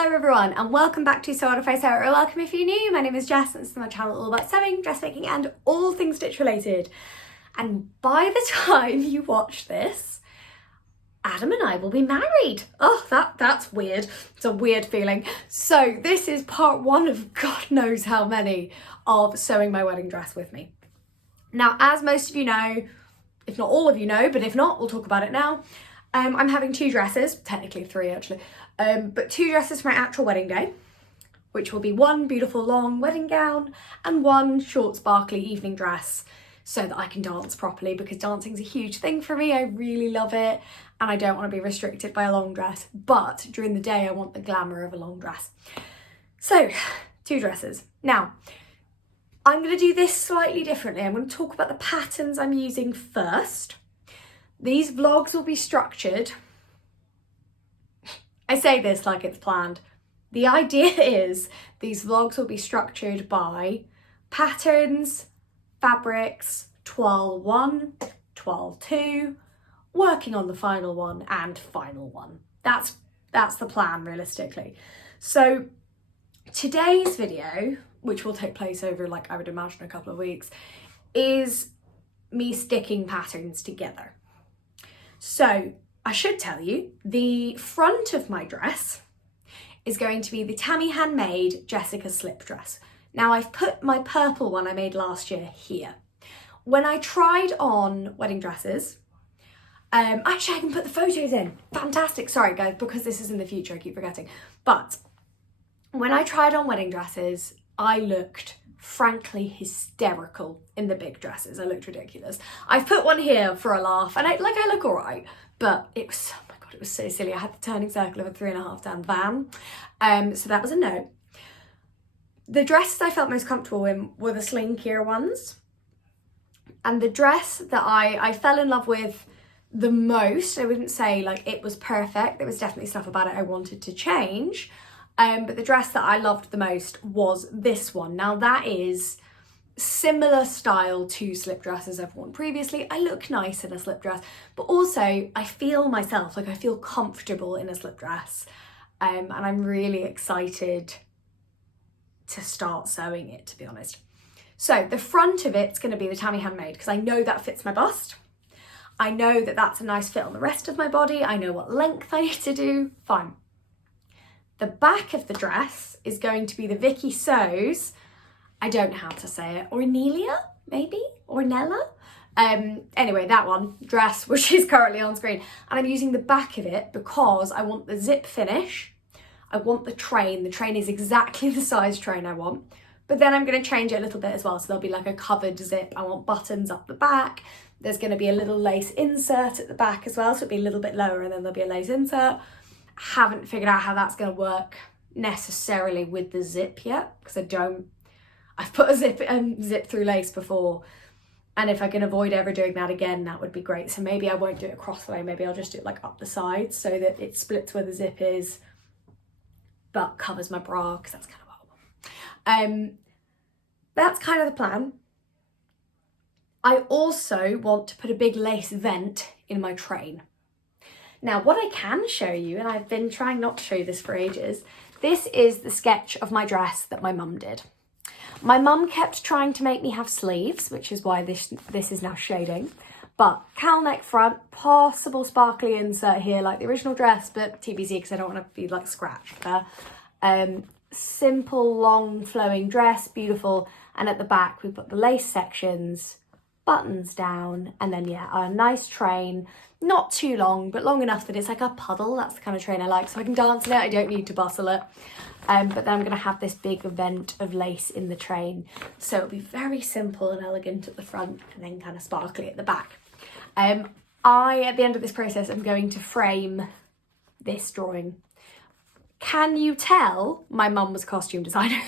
Hello everyone and welcome back to Sew if I Sew, or welcome if you're new. My name is Jess and this is my channel all about sewing, dressmaking and all things stitch related. And by the time you watch this, Adam and I will be married. Oh, that's weird. It's a weird feeling. So this is part one of God knows how many of sewing my wedding dress with me. Now, as most of you know, if not all of you know, but if not, we'll talk about it now. I'm having two dresses, technically three actually, but two dresses for my actual wedding day, which will be one beautiful long wedding gown and one short sparkly evening dress so that I can dance properly, because dancing's a huge thing for me. I really love it and I don't want to be restricted by a long dress, but during the day I want the glamour of a long dress. So, two dresses. Now, I'm going to do this slightly differently. I'm going to talk about the patterns I'm using first. These vlogs will be structured. I say this like it's planned. The idea is these vlogs will be structured by patterns, fabrics, toile 1, toile 2, working on the final one and final one. That's the plan realistically. So today's video, which will take place over I would imagine a couple of weeks, is me sticking patterns together. So I should tell you, the front of my dress is going to be the Tammy handmade Jessica slip dress. Now I've put my purple one I made last year here. When I tried on wedding dresses, actually I can put the photos in. Fantastic, sorry guys, because this is in the future, I keep forgetting. But when I tried on wedding dresses, I looked frankly hysterical in the big dresses. I looked ridiculous. I've put one here for a laugh and I look all right, but it was, oh my God, it was so silly. I had the turning circle of a 3.5 ton van. So that was a no. The dresses I felt most comfortable in were the slinkier ones. And the dress that I fell in love with the most, I wouldn't say it was perfect. There was definitely stuff about it I wanted to change. But the dress that I loved the most was this one. Now that is similar style to slip dresses I've worn previously. I look nice in a slip dress, but also I feel myself, I feel comfortable in a slip dress. And I'm really excited to start sewing it, to be honest. So the front of it's going to be the Tammy handmade, because I know that fits my bust. I know that that's a nice fit on the rest of my body. I know what length I need to do, fine. The back of the dress is going to be the Vicky Sews, I don't know how to say it, Ornella, maybe? Ornella? Anyway, that one, dress, which is currently on screen. And I'm using the back of it because I want the zip finish. I want the train. The train is exactly the size train I want. But then I'm going to change it a little bit as well. So there'll be a covered zip. I want buttons up the back. There's going to be a little lace insert at the back as well. So it'll be a little bit lower and then there'll be a lace insert. Haven't figured out how that's going to work necessarily with the zip yet, because I've put a zip through lace before, and if I can avoid ever doing that again, that would be great. So maybe I won't do it across the way, maybe I'll just do it up the sides so that it splits where the zip is but covers my bra, because that's kind of what I want. That's kind of the plan. I also want to put a big lace vent in my train. Now, what I can show you, and I've been trying not to show you this for ages, this is the sketch of my dress that my mum did. My mum kept trying to make me have sleeves, which is why this is now shading, but cowl neck front, possible sparkly insert here like the original dress, but TBC because I don't want to be scratched there. Simple, long, flowing dress, beautiful, and at the back we've got the lace sections, buttons down, and then yeah, a nice train. Not too long, but long enough that it's like a puddle. That's the kind of train I like, so I can dance in it. I don't need to bustle it. But then I'm going to have this big vent of lace in the train. So it'll be very simple and elegant at the front and then kind of sparkly at the back. At the end of this process, I'm going to frame this drawing. Can you tell my mum was a costume designer?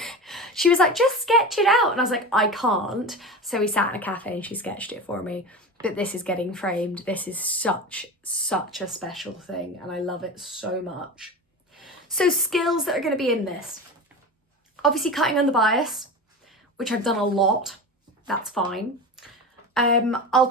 She was like, just sketch it out. And I was like, I can't. So we sat in a cafe and she sketched it for me. But this is getting framed. This is such a special thing and I love it so much. So skills that are going to be in this. Obviously cutting on the bias, which I've done a lot. That's fine. I'll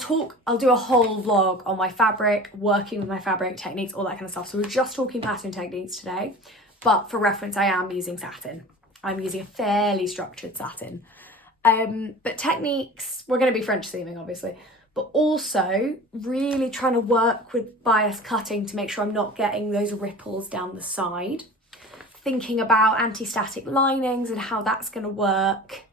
do a whole vlog on my fabric, working with my fabric techniques, all that kind of stuff. So we're just talking pattern techniques today. but for reference, I am using satin. I'm using a fairly structured satin. But techniques, we're going to be French seaming, obviously, but also really trying to work with bias cutting to make sure I'm not getting those ripples down the side. Thinking about anti-static linings and how that's going to work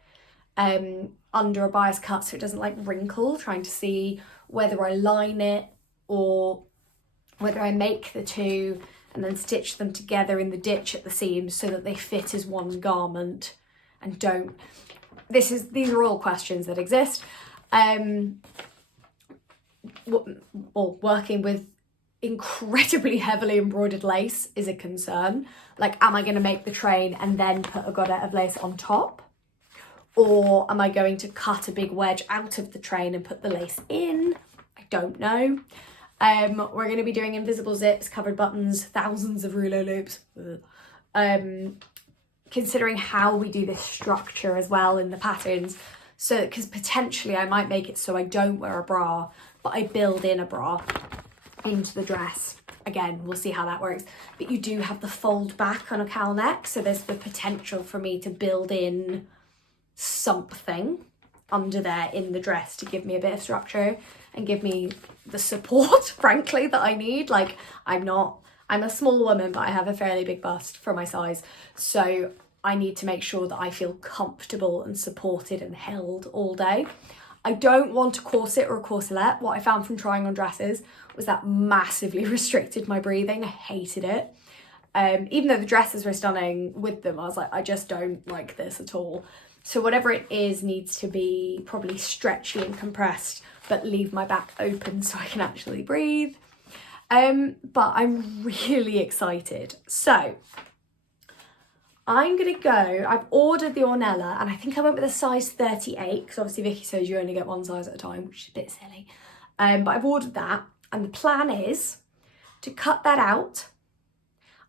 under a bias cut so it doesn't like wrinkle, trying to see whether I line it or whether I make the two and then stitch them together in the ditch at the seams so that they fit as one garment and don't. These are all questions that exist. Working with incredibly heavily embroidered lace is a concern. Like, am I going to make the train and then put a godette of lace on top? Or am I going to cut a big wedge out of the train and put the lace in? I don't know. We're going to be doing invisible zips, covered buttons, thousands of rouleau loops. Considering how we do this structure as well in the patterns. So, because potentially I might make it so I don't wear a bra, but I build in a bra into the dress. Again, we'll see how that works. But you do have the fold back on a cowl neck, so there's the potential for me to build in something under there in the dress to give me a bit of structure and give me the support, frankly, that I need. Like, I'm a small woman, but I have a fairly big bust for my size. So I need to make sure that I feel comfortable and supported and held all day. I don't want a corset or a corselet. What I found from trying on dresses was that massively restricted my breathing. I hated it. Even though the dresses were stunning with them, I was like, I just don't like this at all. So whatever it is needs to be probably stretchy and compressed, but leave my back open so I can actually breathe. But I'm really excited. So I'm going to go, I've ordered the Ornella and I think I went with a size 38 because obviously Vicky says you only get one size at a time, which is a bit silly. But I've ordered that and the plan is to cut that out.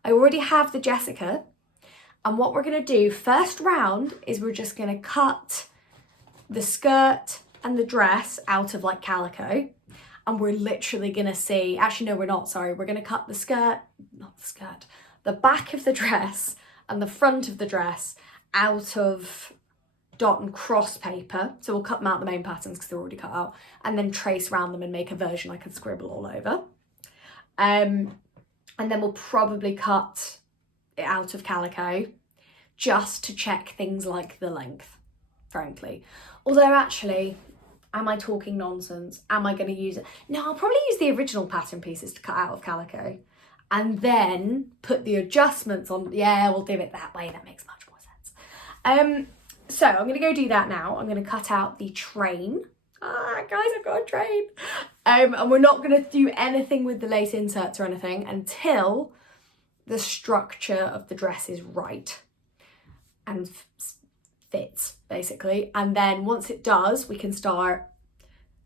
I already have the Jessica, and what we're going to do first round is we're just going to cut the skirt and the dress out of like calico, and we're literally going to see, actually no we're not, sorry, we're going to cut the back of the dress and the front of the dress out of dot and cross paper. So we'll cut them out the main patterns because they're already cut out, and then trace around them and make a version I can scribble all over. And then we'll probably cut it out of calico just to check things like the length, frankly. Although actually, am I talking nonsense? Am I going to use it? No, I'll probably use the original pattern pieces to cut out of calico and then put the adjustments on. Yeah, we'll do it that way. That makes much more sense. So I'm going to go do that now. I'm going to cut out the train. Guys, I've got a train. And we're not going to do anything with the lace inserts or anything until the structure of the dress is right and fits, basically. And then once it does, we can start,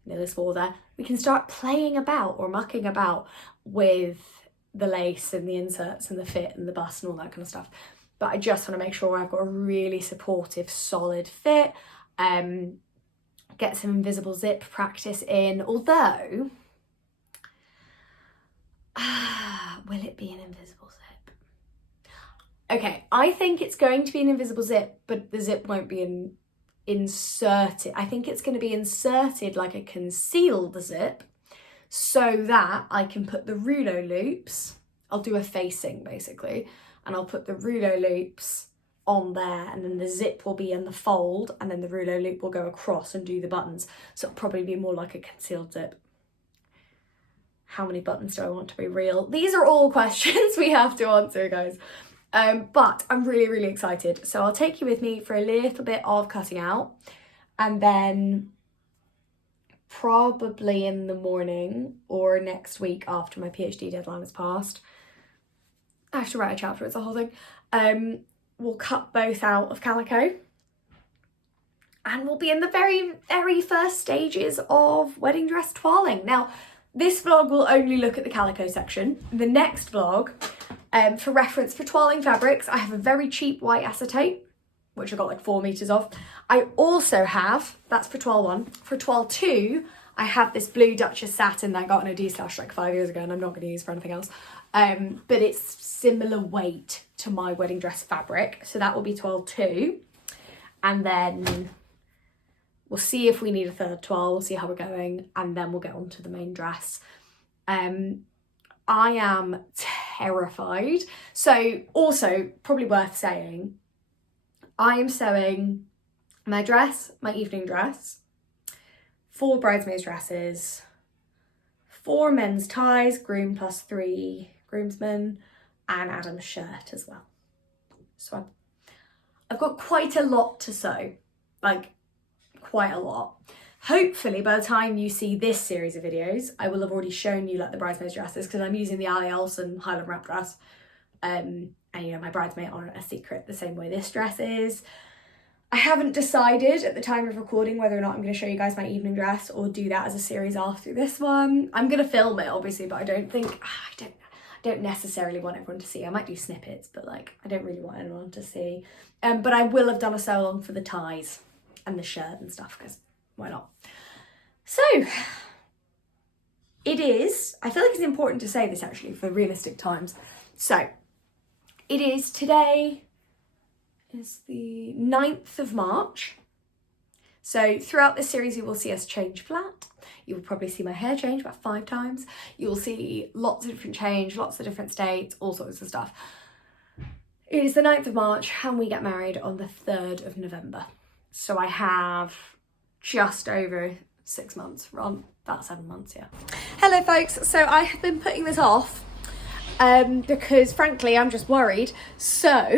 there's four there, we can start playing about or mucking about with the lace and the inserts and the fit and the bust and all that kind of stuff. But I just want to make sure I've got a really supportive, solid fit. Get some invisible zip practice in, although, will it be an invisible zip? Okay, I think it's going to be an invisible zip, but the zip won't be inserted. I think it's going to be inserted like a concealed zip so that I can put the rouleau loops, I'll do a facing basically, and I'll put the rouleau loops on there, and then the zip will be in the fold, and then the rouleau loop will go across and do the buttons. So it'll probably be more like a concealed zip. How many buttons do I want to be real? These are all questions we have to answer, guys. But I'm really, really excited. So I'll take you with me for a little bit of cutting out, and then probably in the morning or next week after my PhD deadline has passed, I have to write a chapter, it's a whole thing. We'll cut both out of calico, and we'll be in the very, very first stages of wedding dress toiling. Now, this vlog will only look at the calico section. The next vlog, for reference, for toiling fabrics, I have a very cheap white acetate, which I got like 4 meters of. I also have, that's for toile 1. For toile 2, I have this blue Duchess satin that I got in a D-slash like 5 years ago, and I'm not going to use for anything else. but it's similar weight to my wedding dress fabric. So that will be toile 2. And then we'll see if we need a third toile, we'll see how we're going, and then we'll get on to the main dress. I am terrified. So also, probably worth saying, I am sewing my dress, my evening dress, 4 bridesmaids dresses, 4 men's ties, groom plus 3 groomsmen, and Adam's shirt as well. So I've got quite a lot to sew, like quite a lot. Hopefully by the time you see this series of videos, I will have already shown you like the bridesmaids dresses, because I'm using the Ali Olsen Highland wrap dress. And you know, my bridesmaid aren't a secret the same way this dress is. I haven't decided at the time of recording whether or not I'm going to show you guys my evening dress or do that as a series after this one. I'm going to film it obviously, but I don't necessarily want everyone to see. I might do snippets, but like I don't really want anyone to see. But I will have done a sew along for the ties and the shirt and stuff, because why not? So it is, I feel like it's important to say this actually for realistic times. So it is, today is the 9th of March. So throughout this series you will see us change flat. You will probably see my hair change about 5 times. You will see lots of different change, lots of different states, all sorts of stuff. It is the 9th of March and we get married on the 3rd of November. So I have just over 6 months, around about 7 months, yeah. Hello folks, so I have been putting this off because frankly I'm just worried. So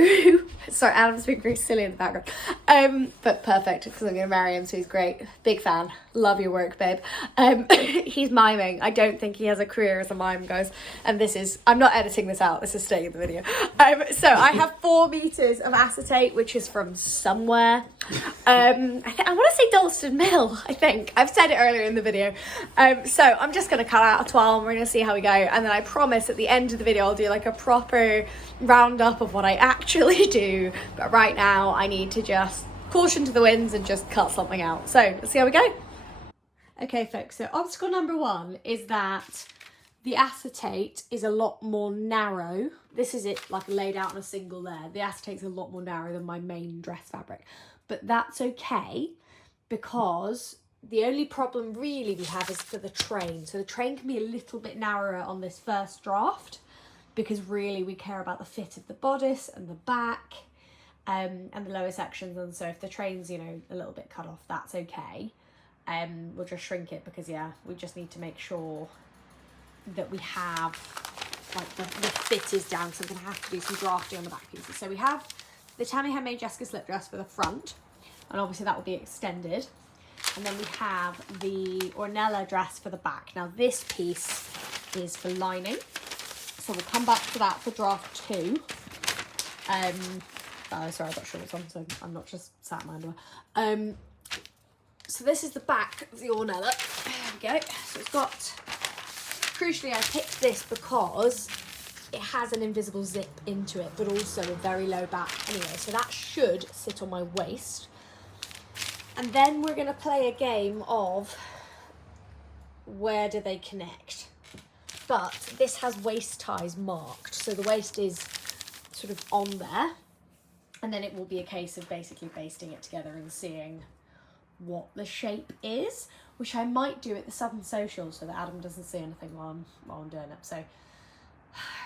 sorry, Adam's being very silly in the background, but perfect because I'm gonna marry him, so he's great. Big fan, love your work, babe. He's miming. I don't think he has a career as a mime, guys, and this is, I'm not editing this out, this is staying in the video. So I have 4 meters of acetate, which is from somewhere. I want to say Dalston Mill, I think I've said it earlier in the video. So I'm just gonna cut out a toile and we're gonna see how we go, and then I promise at the end of the video I'll do like a proper roundup of what I actually do, but right now I need to just caution to the winds and just cut something out. So let's see how we go. Okay folks, so obstacle number 1 is that the acetate is a lot more narrow. This is it like laid out on a single layer. The acetate's a lot more narrow than my main dress fabric, but that's okay, because the only problem really we have is for the train. So the train can be a little bit narrower on this first draft, because really we care about the fit of the bodice and the back and the lower sections. And so if the train's, you know, a little bit cut off, that's okay. We'll just shrink it, because yeah, we just need to make sure that we have like the fit is down, so I'm gonna have to do some drafting on the back pieces. So we have the Tammy Handmade Jessica slip dress for the front, and obviously that will be extended. And then we have the Ornella dress for the back. Now this piece is for lining, so we'll come back to that for draft 2. Oh, sorry, I've got shorts on, so I'm not just sat in my underwear. So this is the back of the Ornella. There we go. So it's got, crucially I picked this because it has an invisible zip into it, but also a very low back anyway. So that should sit on my waist. And then we're going to play a game of where do they connect. But this has waist ties marked, so the waist is sort of on there. And then it will be a case of basically basting it together and seeing what the shape is, which I might do at the Southern Social so that Adam doesn't see anything while I'm doing it. So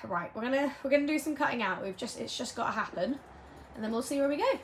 right, we're gonna do some cutting out. It's just got to happen, and then we'll see where we go.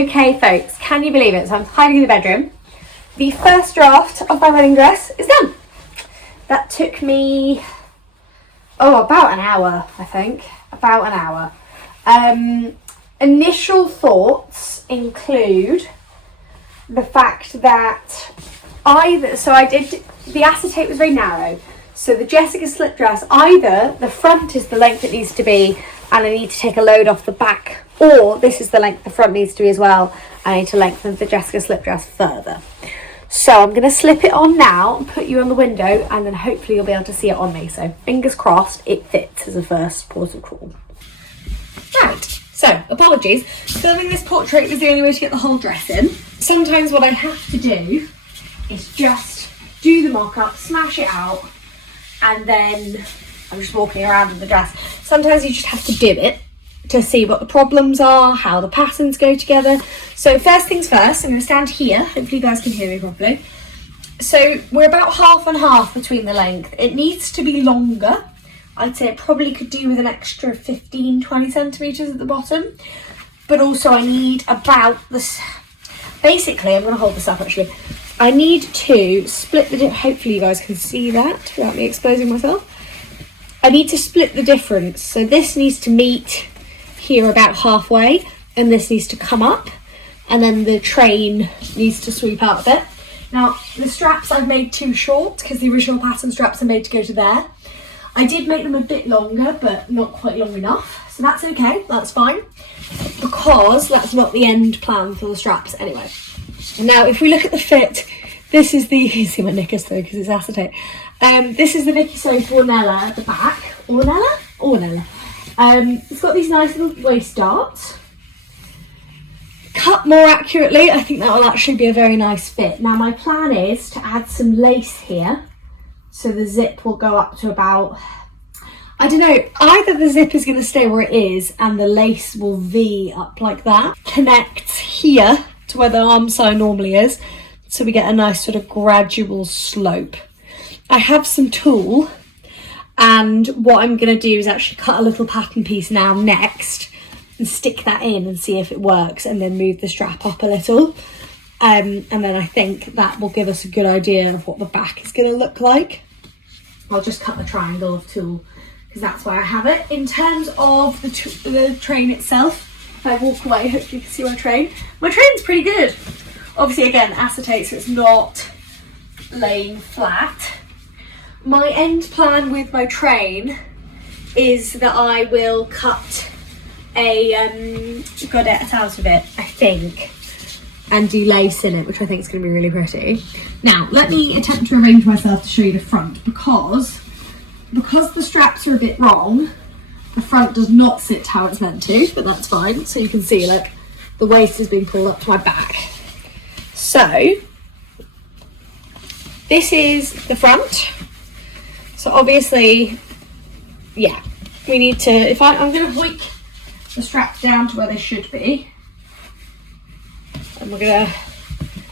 Okay, folks, can you believe it? So I'm hiding in the bedroom. The first draft of my wedding dress is done. That took me, about an hour, I think. About an hour. Initial thoughts include the fact that the acetate was very narrow. So the Jessica slip dress, either the front is the length it needs to be and I need to take a load off the back, or this is the length the front needs to be as well. I need to lengthen the Jessica slip dress further. So I'm going to slip it on now and put you on the window, and then hopefully you'll be able to see it on me. So fingers crossed it fits as a first port of call. Right, so apologies. Filming this portrait was the only way to get the whole dress in. Sometimes what I have to do is just do the mock-up, smash it out, and then I'm just walking around in the dress. Sometimes you just have to do it to see what the problems are, how the patterns go together. So first things first, I'm going to stand here. Hopefully you guys can hear me properly. So we're about half and half between the length. It needs to be longer. I'd say it probably could do with an extra 15-20 centimetres at the bottom. But also I need about this. Basically, I'm going to hold this up actually. I need to split the hopefully you guys can see that without me exposing myself. I need to split the difference. So this needs to meet here about halfway, and this needs to come up, and then the train needs to sweep out a bit. Now the straps I've made too short because the original pattern straps are made to go to there. I did make them a bit longer, but not quite long enough, so that's okay, that's fine, because that's not the end plan for the straps anyway. And now if we look at the fit, this is the, you can see my knickers though because it's acetate. This is the Vicky Soap Ornella at the back. Ornella. It's got these nice little waist darts. Cut more accurately, I think that will actually be a very nice fit. Now my plan is to add some lace here. So the zip will go up to about, I don't know, either the zip is going to stay where it is and the lace will V up like that. Connects here to where the arm side normally is. So we get a nice sort of gradual slope. I have some tulle, and what I'm going to do is actually cut a little pattern piece now next and stick that in and see if it works, and then move the strap up a little. And then I think that will give us a good idea of what the back is going to look like. I'll just cut the triangle of tulle because that's why I have it. In terms of the train itself, if I walk away, hopefully you can see my train. My train's pretty good. Obviously, again, acetate, so it's not laying flat. My end plan with my train is that I will cut a godette out of it, I think, and do lace in it, which I think is going to be really pretty. Now, let me attempt to arrange myself to show you the front, because the straps are a bit wrong, the front does not sit how it's meant to, but that's fine. So you can see, look, the waist has been pulled up to my back. So, this is the front. So obviously, yeah, we need to, I'm going to hoik the straps down to where they should be. And we're going to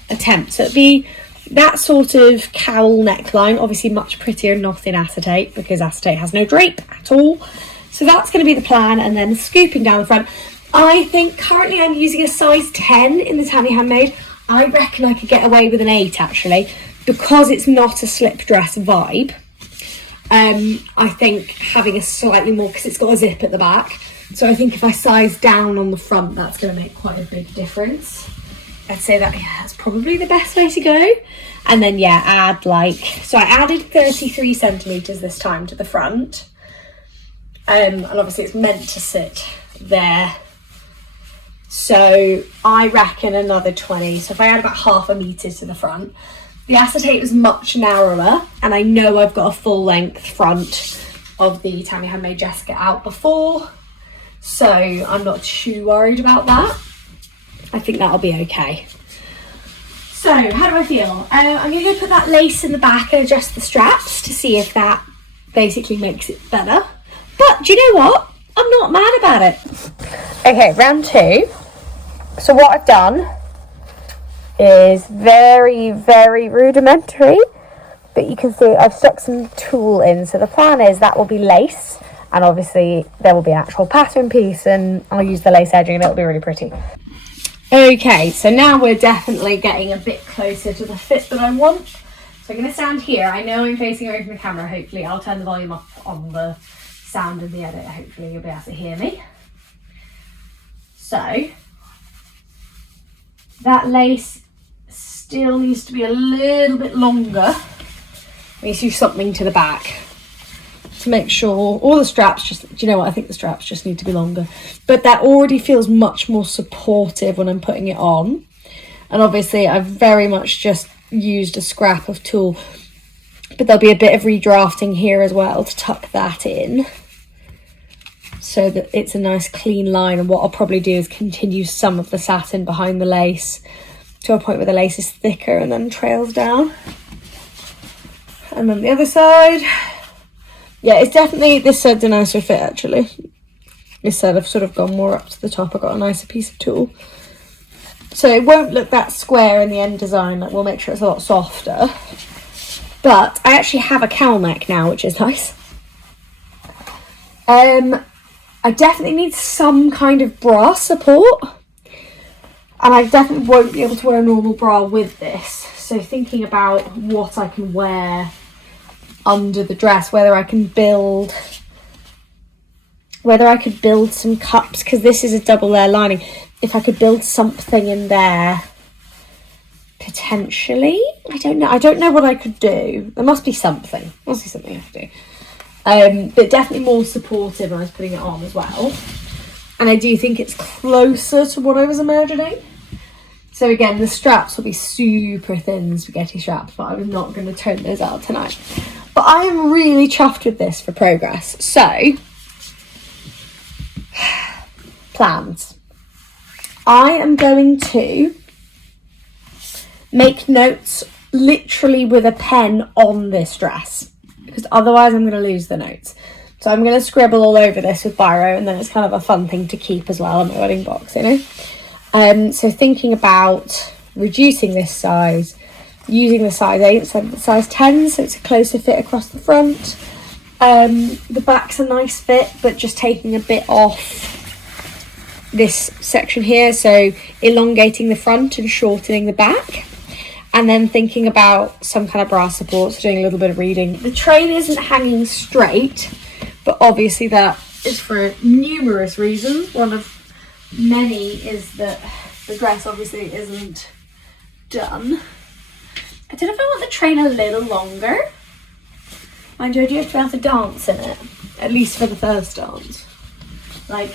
attempt. So it'd be that sort of cowl neckline, obviously much prettier not in acetate because acetate has no drape at all. So that's going to be the plan, and then scooping down the front. I think currently I'm using a size 10 in the Tammy Handmade. I reckon I could get away with an 8 actually, because it's not a slip dress vibe. I think having a slightly more, because it's got a zip at the back, so I think if I size down on the front, that's going to make quite a big difference. I'd say that, yeah, that's probably the best way to go. And then, yeah, add so I added 33 centimetres this time to the front. And obviously it's meant to sit there. So I reckon another 20. So if I add about half a metre to the front. The acetate was much narrower, and I know I've got a full length front of the Tammy Handmade Jessica out before, so I'm not too worried about that. I think that'll be okay. So how do I feel? I'm going to go put that lace in the back and adjust the straps to see if that basically makes it better. But do you know what? I'm not mad about it. Okay, round 2. So what I've done is very, very rudimentary, but you can see I've stuck some tulle in. So the plan is that will be lace, and obviously there will be an actual pattern piece, and I'll use the lace edging and it'll be really pretty. Okay, so now we're definitely getting a bit closer to the fit that I want. So I'm going to stand here. I know I'm facing away from the camera. Hopefully I'll turn the volume up on the sound of the edit. Hopefully you'll be able to hear me. So that lace still needs to be a little bit longer. We need to do something to the back to make sure all the straps just, do you know what, I think the straps just need to be longer, but that already feels much more supportive when I'm putting it on. And obviously I've very much just used a scrap of tulle, but there'll be a bit of redrafting here as well to tuck that in so that it's a nice clean line. And what I'll probably do is continue some of the satin behind the lace to a point where the lace is thicker and then trails down. And then the other side. Yeah, it's definitely, this side's a nicer fit actually. This side I've sort of gone more up to the top. I've got a nicer piece of tulle. So it won't look that square in the end design. Like, we'll make sure it's a lot softer. But I actually have a cowl neck now, which is nice. I definitely need some kind of bra support. And I definitely won't be able to wear a normal bra with this. So thinking about what I can wear under the dress, whether I could build some cups, because this is a double layer lining. If I could build something in there, potentially. I don't know what I could do. There must be something. There must be something I could do. But definitely more supportive when I was putting it on as well. And I do think it's closer to what I was imagining. So again, the straps will be super thin spaghetti straps, but I'm not going to tone those out tonight. But I am really chuffed with this for progress. So, plans. I am going to make notes literally with a pen on this dress, because otherwise I'm going to lose the notes. So I'm going to scribble all over this with biro, and then it's kind of a fun thing to keep as well in my wedding box, you know. So thinking about reducing this size, using the size 8 instead of the size 10, so it's a closer fit across the front. The back's a nice fit, but just taking a bit off this section here, so elongating the front and shortening the back. And then thinking about some kind of bra support, so doing a little bit of reading. The train isn't hanging straight, but obviously that is for numerous reasons. One of many is that the dress obviously isn't done. I don't know if I want the train a little longer. Mind you, I do have to be able to dance in it, at least for the first dance. Like,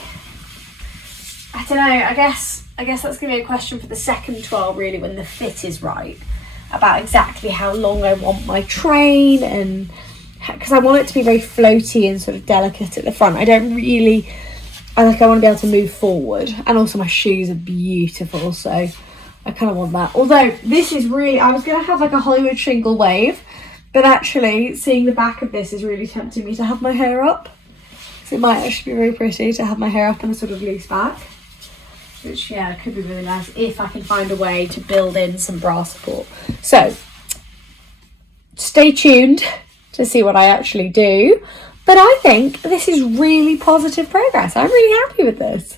I don't know, I guess that's going to be a question for the second twirl, really, when the fit is right, about exactly how long I want my train, and because I want it to be very floaty and sort of delicate at the front. I want to be able to move forward, and also my shoes are beautiful, so I kind of want that. Although this is really, I was going to have like a Hollywood shingle wave, but actually seeing the back of this is really tempting me to have my hair up. So it might actually be very pretty to have my hair up in a sort of loose back, which, yeah, could be really nice if I can find a way to build in some bra support. So stay tuned to see what I actually do. But I think this is really positive progress. I'm really happy with this.